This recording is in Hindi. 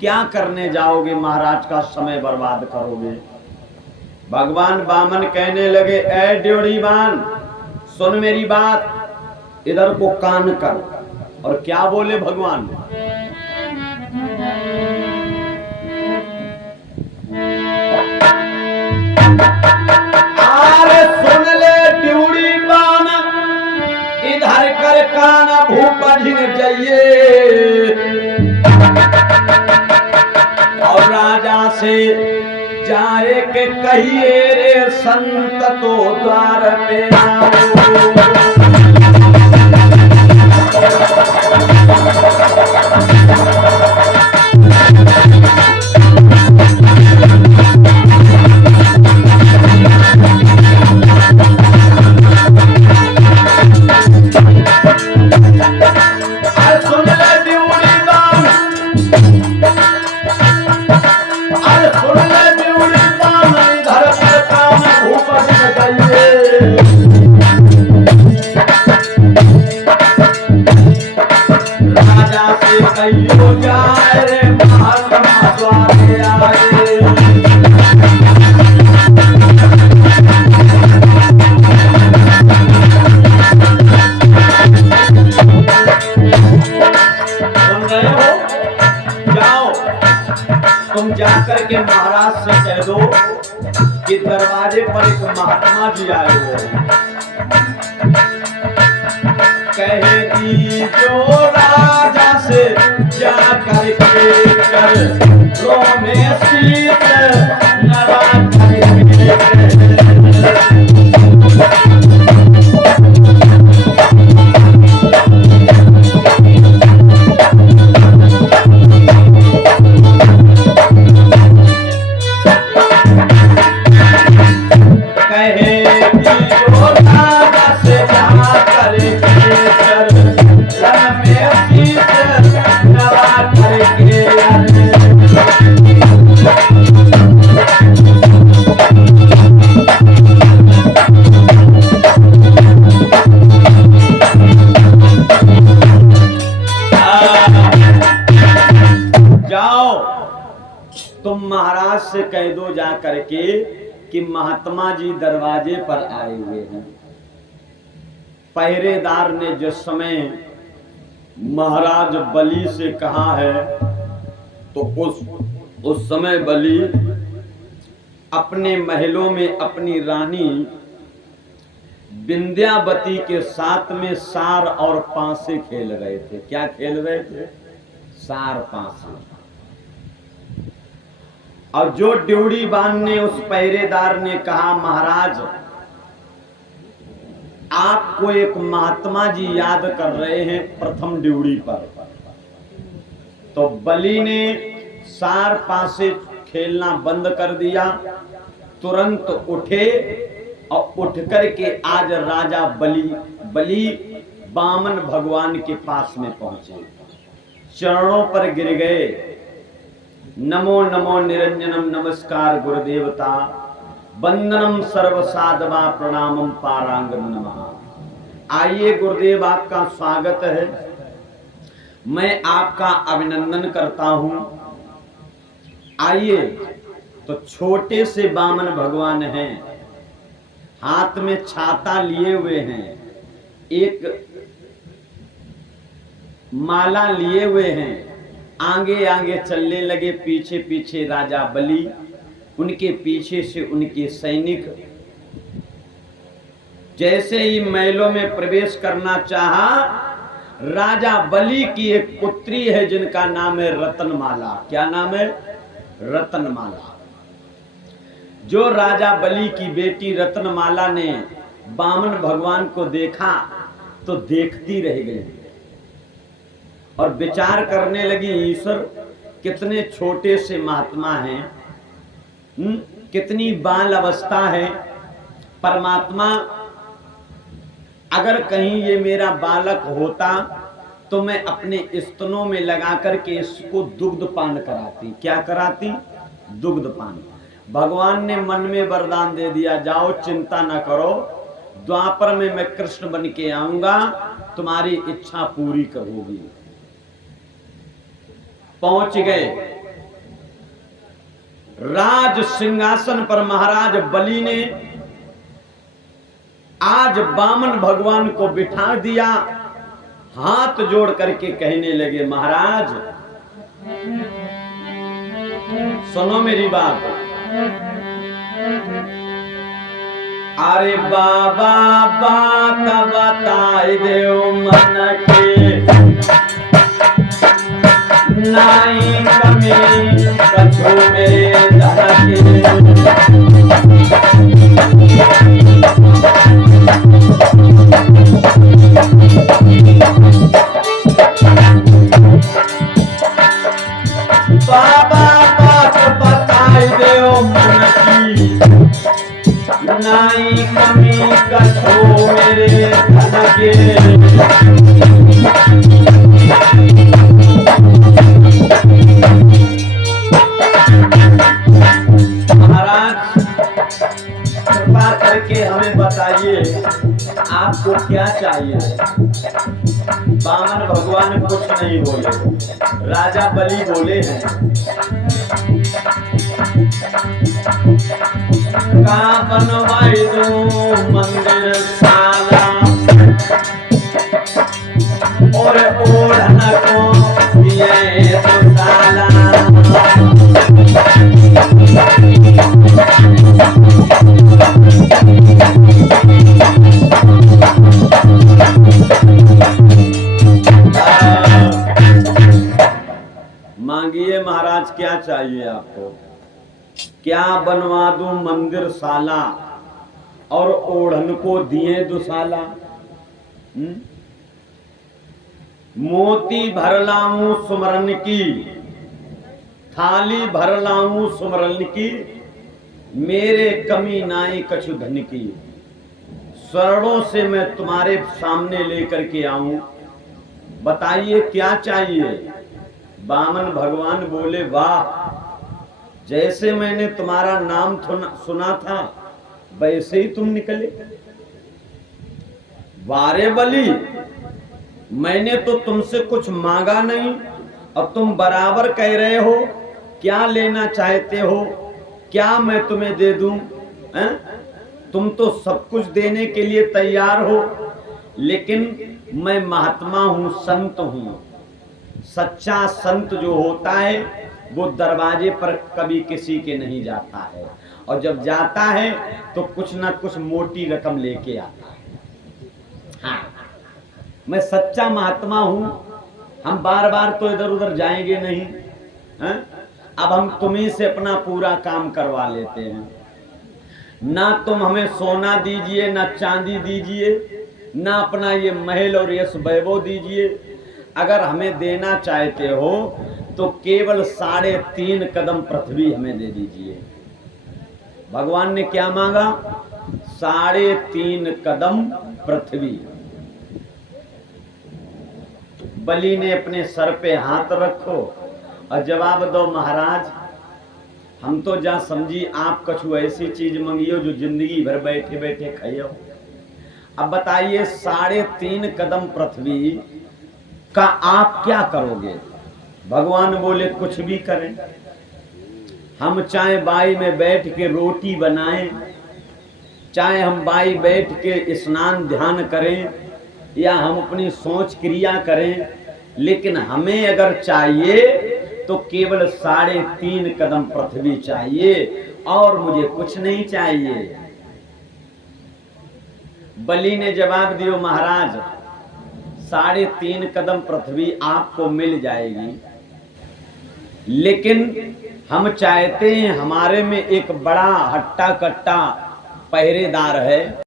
क्या करने जाओगे महाराज का समय बर्बाद करोगे। भगवान वामन कहने लगे, ऐ ड्योढ़ीवान सुन मेरी बात, इधर को कान कर। और क्या बोले भगवान, अरे सुन ले ड्योढ़ीवान, इधर कर कान भूप झिन जाइए। और राजा से जाए के कहिए रे संत तो द्वार पे आओ। तुम जाकर के महाराज से कह दो कि दरवाजे पर एक महात्मा जी आए हुए हैं। कहेगी जो राजा से जाकर के कर रो में शीत नवा तुम महाराज से कह दो जा करके कि महात्मा जी दरवाजे पर आए हुए हैं। पहरेदार ने जिस समय महाराज बलि से कहा है तो उस समय बलि अपने महलों में अपनी रानी विंध्यावती के साथ में सार और पांसे खेल रहे थे। क्या खेल रहे थे? सार पांसे। और जो ड्योढ़ीवान ने उस पहरेदार ने कहा महाराज आपको एक महात्मा जी याद कर रहे हैं प्रथम ड्योढ़ी पर, तो बलि ने सार पासे खेलना बंद कर दिया, तुरंत उठे और उठ करके आज राजा बलि वामन भगवान के पास में पहुंचे, चरणों पर गिर गए। नमो नमो निरंजनम, नमस्कार गुरुदेवता, वंदनम सर्व साधवा, प्रणामम पारांगम नमः। आइए गुरुदेव आपका स्वागत है, मैं आपका अभिनंदन करता हूं। आइए। तो छोटे से वामन भगवान हैं, हाथ में छाता लिए हुए हैं, एक माला लिए हुए हैं, आगे आगे चलने लगे, पीछे पीछे राजा बलि, उनके पीछे से उनके सैनिक। जैसे ही महलों में प्रवेश करना चाहा, राजा बलि की एक पुत्री है जिनका नाम है रत्नमाला। क्या नाम है? रत्नमाला। जो राजा बलि की बेटी रत्नमाला ने वामन भगवान को देखा तो देखती रह गई और विचार करने लगी, ईश्वर कितने छोटे से महात्मा हैं, कितनी बाल अवस्था है। परमात्मा अगर कहीं ये मेरा बालक होता तो मैं अपने स्तनों में लगा करके इसको दुग्ध पान कराती। क्या कराती? दुग्ध पान। भगवान ने मन में वरदान दे दिया, जाओ चिंता न करो, द्वापर में मैं कृष्ण बन के आऊंगा, तुम्हारी इच्छा पूरी करूंगी। पहुंच गए। राज सिंहासन पर महाराज बलि ने आज वामन भगवान को बिठा दिया। हाथ जोड़ करके कहने लगे, महाराज सुनो मेरी बात। अरे बाबा बात बताए देव मन के, नाई कमी कछु मेरे धन बाबा बात बताए देव मन की, नाई कमी कछु मेरे धन के। महाराज कृपा करके हमें बताइए आपको क्या चाहिए। वामन भगवान कुछ नहीं बोले, राजा बलि बोले हैं, का बनवाई दूं मंदिर साला, और ओढ़न को दिए तो साला। मांगिए महाराज क्या चाहिए आपको। क्या बनवा दूं मंदिर साला, और ओढ़न को दिए दुसाला। मोती भर लाऊं सुमरन की, थाली भर लाऊं सुमरन की, मेरे कमी नाई कछु धन की। शरणों से मैं तुम्हारे सामने लेकर के आऊं, बताइए क्या चाहिए। वामन भगवान बोले, वाह, जैसे मैंने तुम्हारा नाम सुना था वैसे ही तुम निकले। वारे बलि, मैंने तो तुमसे कुछ मांगा नहीं और तुम बराबर कह रहे हो क्या लेना चाहते हो, क्या मैं तुम्हें दे दूं। तुम तो सब कुछ देने के लिए तैयार हो, लेकिन मैं महात्मा हूं, संत हूं। सच्चा संत जो होता है वो दरवाजे पर कभी किसी के नहीं जाता है, और जब जाता है तो कुछ ना कुछ मोटी रकम लेके आता है। हाँ, मैं सच्चा महात्मा हूं। हम बार बार तो इधर उधर जाएंगे नहीं। अब हम तुम्ही से अपना पूरा काम करवा लेते हैं। ना तुम हमें सोना दीजिए, ना चांदी दीजिए, ना अपना ये महल और यश वैभव दीजिए। अगर हमें देना चाहते हो तो केवल 3.5 कदम पृथ्वी हमें दे दीजिए। भगवान ने क्या मांगा? 3.5 कदम पृथ्वी। बलि ने अपने सर पे हाथ रखो और जवाब दो, महाराज हम तो जा समझी आप कछु ऐसी चीज मंगियो जो जिंदगी भर बैठे बैठे खाइयो। अब बताइए 3.5 कदम पृथ्वी का आप क्या करोगे? भगवान बोले, कुछ भी करें। हम चाहे बाई में बैठ के रोटी बनाएं, चाहे हम बाई बैठ के स्नान ध्यान करें, या हम अपनी सोच क्रिया करें, लेकिन हमें अगर चाहिए तो केवल 3.5 कदम पृथ्वी चाहिए और मुझे कुछ नहीं चाहिए। बलि ने जवाब दियो, महाराज 3.5 कदम पृथ्वी आपको मिल जाएगी, लेकिन हम चाहते हैं हमारे में एक बड़ा हट्टा कट्टा पहरेदार है।